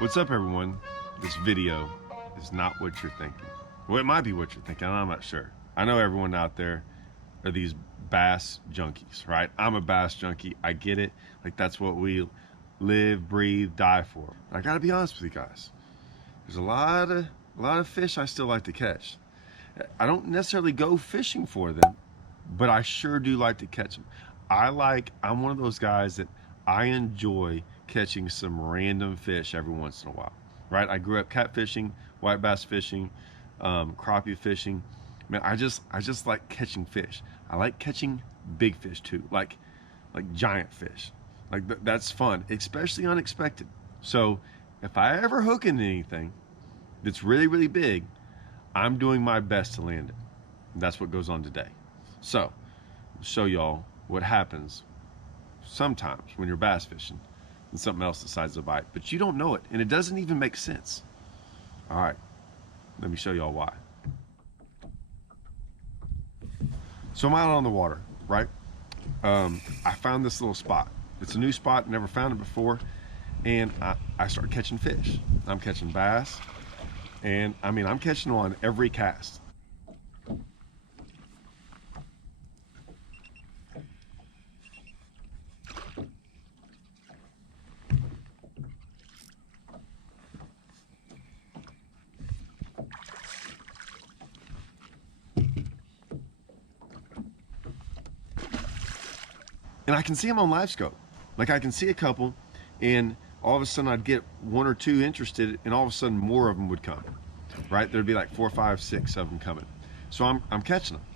What's up, everyone? This video is not what you're thinking. Well, it might be what you're thinking, I'm not sure. I know everyone out there are these bass junkies, right? I'm a bass junkie, I get it. Like, that's what we live, breathe, die for. I gotta be honest with you guys. There's a lot of fish I still like to catch. I don't necessarily go fishing for them, but I sure do like to catch them. I'm one of those guys that I enjoy catching some random fish every once in a while, right? I grew up catfishing, white bass fishing, crappie fishing. Man, I just like catching fish. I like catching big fish too, like giant fish. That's fun, especially unexpected. So if I ever hook into anything that's really, really big, I'm doing my best to land it. And that's what goes on today. So I'll show y'all what happens sometimes when you're bass fishing and something else decides to bite, but you don't know it, and it doesn't even make sense. All right, let me show y'all why. So I'm out on the water, right? I found this little spot. It's a new spot, never found it before, and I start catching fish. I'm catching bass, and I mean, I'm catching on every cast. And I can see them on live scope. Like, I can see a couple, and all of a sudden I'd get one or two interested, and all of a sudden more of them would come, right? There'd be like 4, 5, 6 of them coming. So I'm catching them.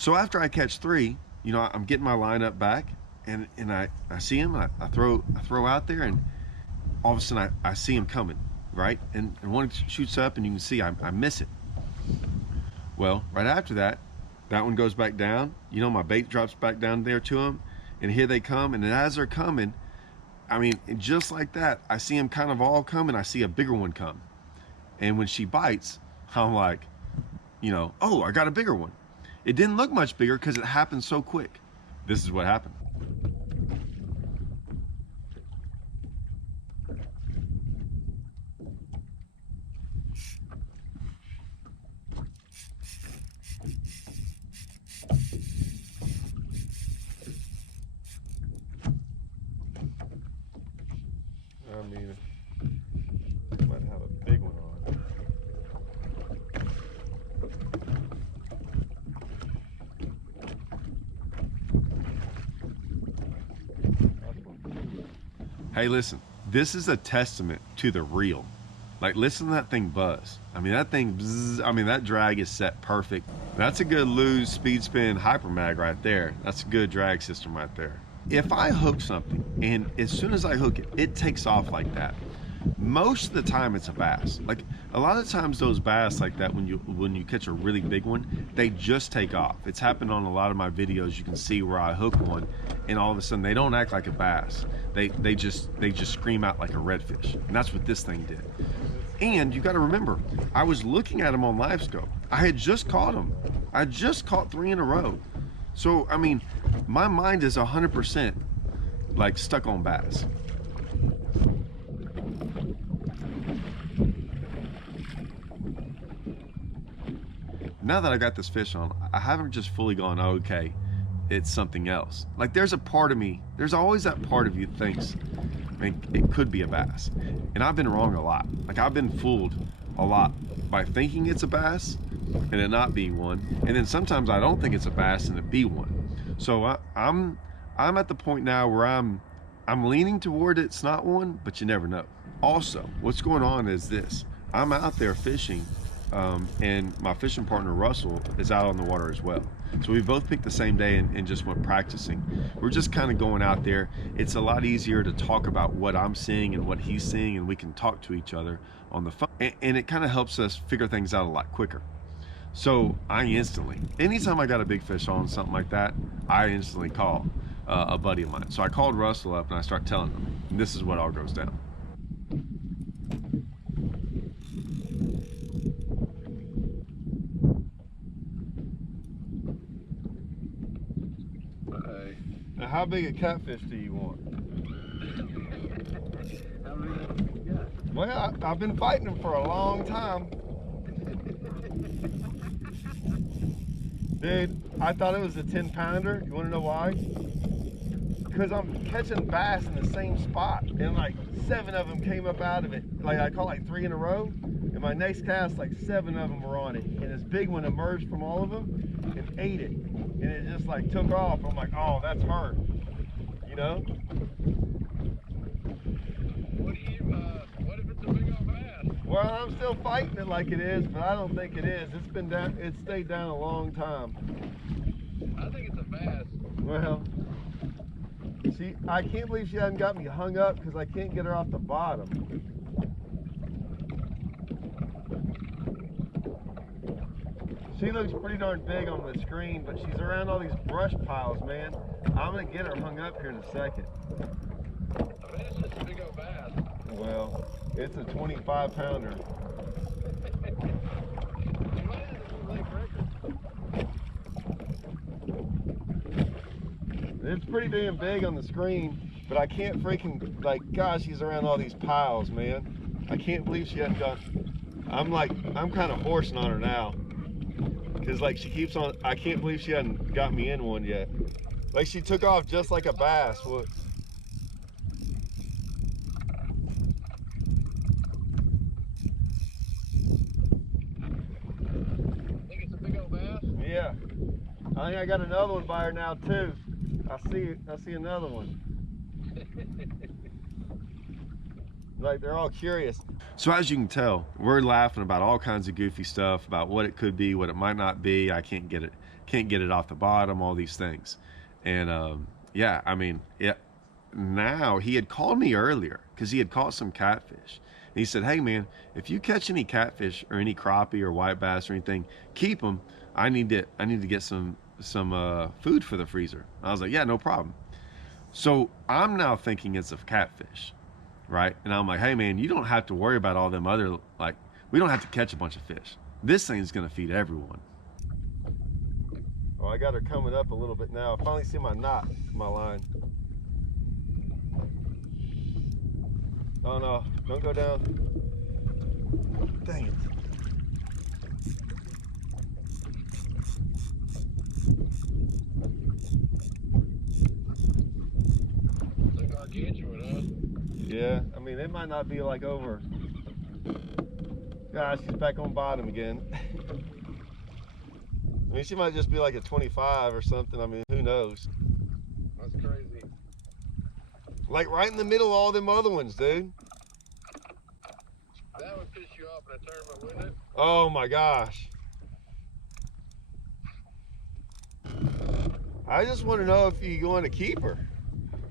So after I catch 3, you know, I'm getting my lineup back, and I see him, I throw out there, and all of a sudden I see him coming, right? And one shoots up, and you can see I miss it. Well, right after that, that one goes back down. You know, my bait drops back down there to him, and here they come, and as they're coming, I mean, just like that, I see them kind of all come, and I see a bigger one come. And when she bites, I'm like, you know, oh, I got a bigger one. It didn't look much bigger because it happened so quick. This is what happened. I mean, might have a big one on. Hey, listen, this is a testament to the reel. Like, listen to that thing buzz. I mean, that thing, bzz, I mean, that drag is set perfect. That's a good Lew's Speed Spin Hyper Mag right there. That's a good drag system right there. If I hook something, and as soon as I hook it, it takes off like that, most of the time it's a bass. Like, a lot of times those bass like that, when you catch a really big one, they just take off. It's happened on a lot of my videos. You can see where I hook one, and all of a sudden they don't act like a bass. They just scream out like a redfish, and that's what this thing did. And you got to remember, I was looking at him on live scope. I had just caught him. I just caught 3 in a row. So I mean, my mind is 100% like stuck on bass. Now that I got this fish on, I haven't just fully gone, oh, okay, it's something else. Like, there's a part of me, there's always that part of you that thinks, I mean, it could be a bass. And I've been wrong a lot. Like, I've been fooled a lot by thinking it's a bass and it not being one. And then sometimes I don't think it's a bass and it be one. So I'm at the point now where I'm leaning toward it's not one, but you never know. Also, what's going on is this. I'm out there fishing, and my fishing partner Russell is out on the water as well. So we both picked the same day and just went practicing. We're just kind of going out there. It's a lot easier to talk about what I'm seeing and what he's seeing, and we can talk to each other on the phone. And it kind of helps us figure things out a lot quicker. So I instantly, anytime I got a big fish on something like that, I instantly call a buddy of mine. So I called Russell up and I start telling him, and this is what all goes down. Now, how big a catfish do you want? How many you got? Well, I've been fighting them for a long time. Dude, I thought it was a 10-pounder. You want to know why? Because I'm catching bass in the same spot, and like 7 of them came up out of it. Like I caught like 3 in a row, and my next cast, like 7 of them were on it, and this big one emerged from all of them and ate it, and it just like took off. I'm like, oh, that's hurt, you know? What if it's a big old bass? Well, I'm still fighting it like it is, but I don't think it is. It's been down, it stayed down a long time. I think it's a bass. Well, see, I can't believe she hasn't got me hung up because I can't get her off the bottom. She looks pretty darn big on the screen, but she's around all these brush piles, man. I'm gonna get her hung up here in a second. I mean, it's just a big old bass. Well, it's a 25-pounder. It's pretty damn big on the screen, but I can't freaking, like, gosh, she's around all these piles, man. I can't believe she hasn't done. I'm kind of horsing on her now. Cause like she keeps on, I can't believe she hasn't got me in one yet. Like she took off just like a bass. What? Think it's a big old bass? Yeah. I think I got another one by her now too. I see another one. Like they're all curious. So as you can tell, we're laughing about all kinds of goofy stuff about what it could be, what it might not be. I can't get it off the bottom, all these things. And yeah, I mean, yeah. Now he had called me earlier because he had caught some catfish. And he said, "Hey man, if you catch any catfish or any crappie or white bass or anything, keep them. I need to get some food for the freezer." I was like, "Yeah, no problem." So I'm now thinking it's a catfish. Right? And I'm like, hey man, you don't have to worry about all them other, like, we don't have to catch a bunch of fish. This thing's gonna feed everyone. Oh, I got her coming up a little bit now. I finally see my knot, my line. Oh no, don't go down. Dang it. It's a gargantuan, huh? Yeah, I mean, it might not be like over. Gosh, she's back on bottom again. I mean, she might just be like a 25 or something. I mean, who knows? That's crazy. Like right in the middle of all them other ones, dude. That would piss you off in a tournament, wouldn't it? Oh my gosh. I just want to know if you're going to keep her.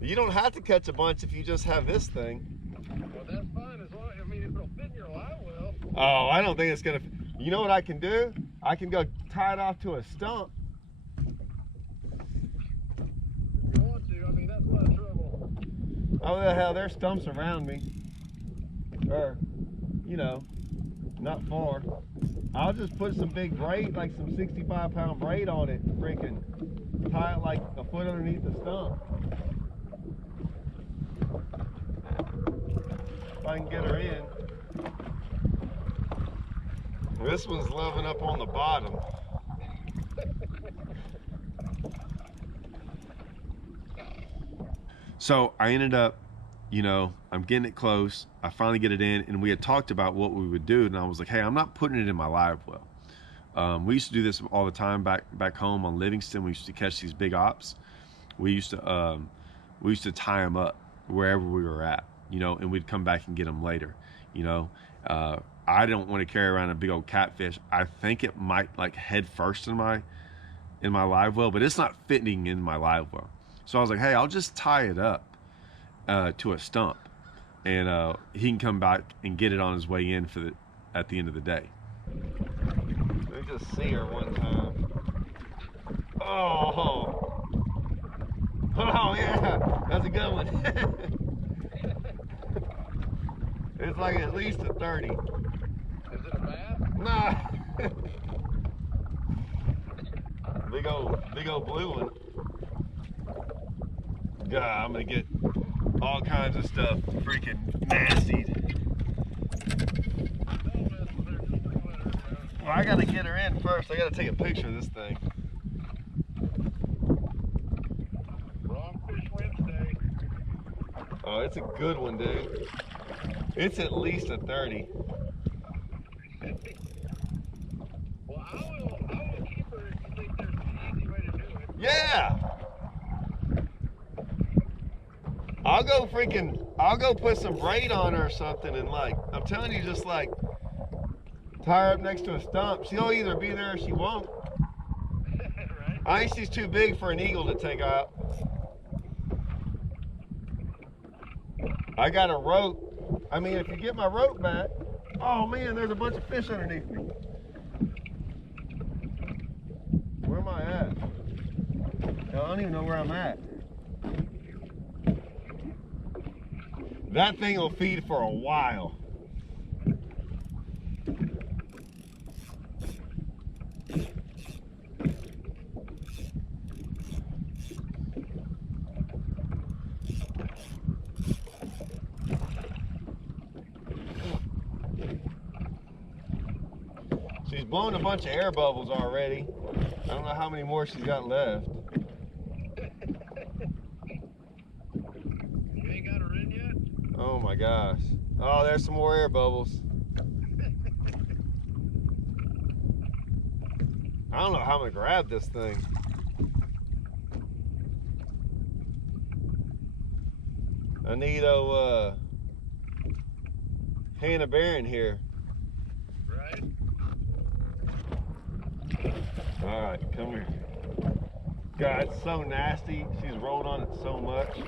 You don't have to catch a bunch if you just have this thing. Well, that's fine as long. I mean, if it'll fit in your live well. Oh, I don't think it's gonna. You know what I can do? I can go tie it off to a stump. If you want to, I mean, that's a lot of trouble. Oh the hell, there's stumps around me. Or, you know, not far. I'll just put some big braid, like some 65-pound braid on it, freaking tie it like a foot underneath the stump. If I can get her in. This one's loving up on the bottom. So I ended up, you know, I'm getting it close. I finally get it in, and we had talked about what we would do, and I was like, hey, I'm not putting it in my live well. We used to do this all the time back home on Livingston. We used to catch these big ops. We used to tie them up wherever we were at. you know, and we'd come back and get them later, you know. I don't want to carry around a big old catfish. I think it might like head first in my live well, but it's not fitting in my live well. So I was like, hey, I'll just tie it up to a stump, and he can come back and get it on his way in at the end of the day. Let me just see her one time. Oh, yeah, that's a good one. It's like at least a 30. Is it a bass? Nah. Big old blue one. God, I'm gonna get all kinds of stuff freaking nasty. Well, I gotta get her in first. I gotta take a picture of this thing. Wrong fish Wednesday. Oh, it's a good one, dude. It's at least a 30. Well, I will keep her if you think there's an easy way to do it. Yeah. I'll go put some braid on her or something, and like, I'm telling you, just like tie her up next to a stump. She'll either be there or she won't. Right? I think she's too big for an eagle to take out. I got a rope. I mean, if you get my rope back, oh man, there's a bunch of fish underneath me. Where am I at? I don't even know where I'm at. That thing will feed for a while. She's blown a bunch of air bubbles already. I don't know how many more she's got left. You ain't got her in yet? Oh my gosh. Oh, there's some more air bubbles. I don't know how I'm gonna grab this thing. I need a Hannah Barron here. Right? All right, come here. God, it's so nasty. She's rolled on it so much.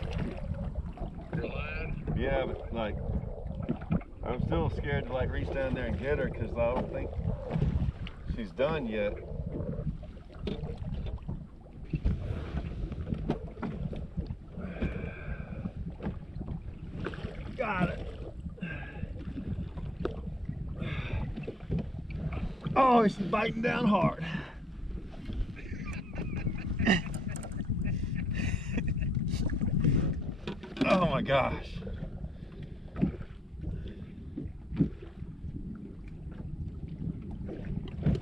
You're lying? Yeah, but like, I'm still scared to like reach down there and get her because I don't think she's done yet. Got it. Oh, she's biting down hard. Oh my gosh.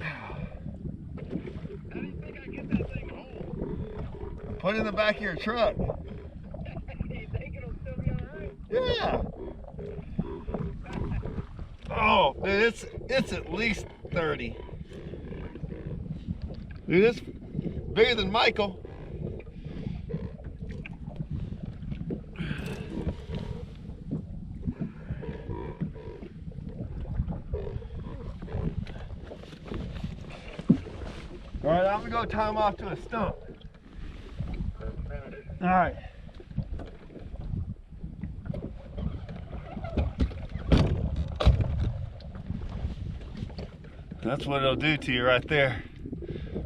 How do you think I get that thing home? Put it in the back of your truck. Do you think it'll still be alright? Yeah. Oh, dude, it's at least 30. Dude, it's bigger than Michael. All right, I'm gonna go tie him off to a stump. All right. That's what it'll do to you right there.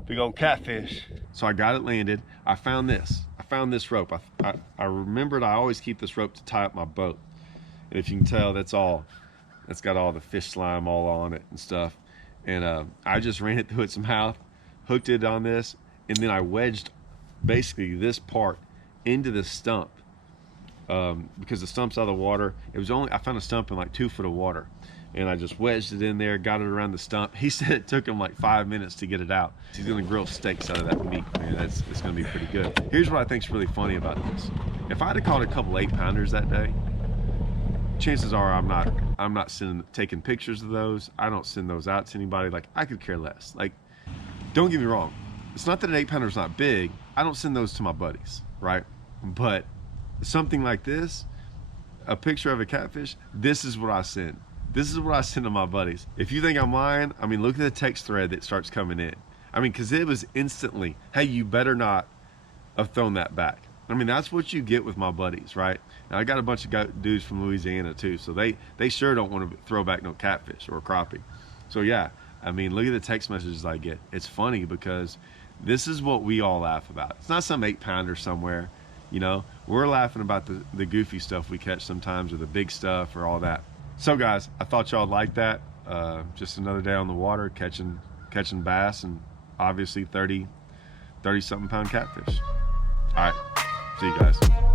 Big old catfish. So I got it landed. I found this rope. I remembered I always keep this rope to tie up my boat. And if you can tell, that's got all the fish slime all on it and stuff. And I just ran it through its mouth, hooked it on this, and then I wedged basically this part into the stump. Because the stump's out of the water. I found a stump in like 2 foot of water. And I just wedged it in there, got it around the stump. He said it took him like 5 minutes to get it out. He's gonna grill steaks out of that meat, man. It's gonna be pretty good. Here's what I think's really funny about this. If I'd have caught a couple 8-pounders that day, chances are I'm not taking pictures of those. I don't send those out to anybody. Like, I could care less. Like, don't get me wrong. It's not that an 8-pounder's not big. I don't send those to my buddies, right? But something like this, a picture of a catfish, this is what I send. This is what I send to my buddies. If you think I'm lying, I mean, look at the text thread that starts coming in. I mean, because it was instantly, hey, you better not have thrown that back. I mean, that's what you get with my buddies, right? And I got a bunch of dudes from Louisiana too, so they sure don't want to throw back no catfish or crappie. So yeah, I mean, look at the text messages I get. It's funny because this is what we all laugh about. It's not some 8-pounder somewhere, you know. We're laughing about the goofy stuff we catch sometimes, or the big stuff, or all that. So guys, I thought y'all liked that. Just another day on the water catching bass, and obviously 30 something pound catfish. All right, see you guys.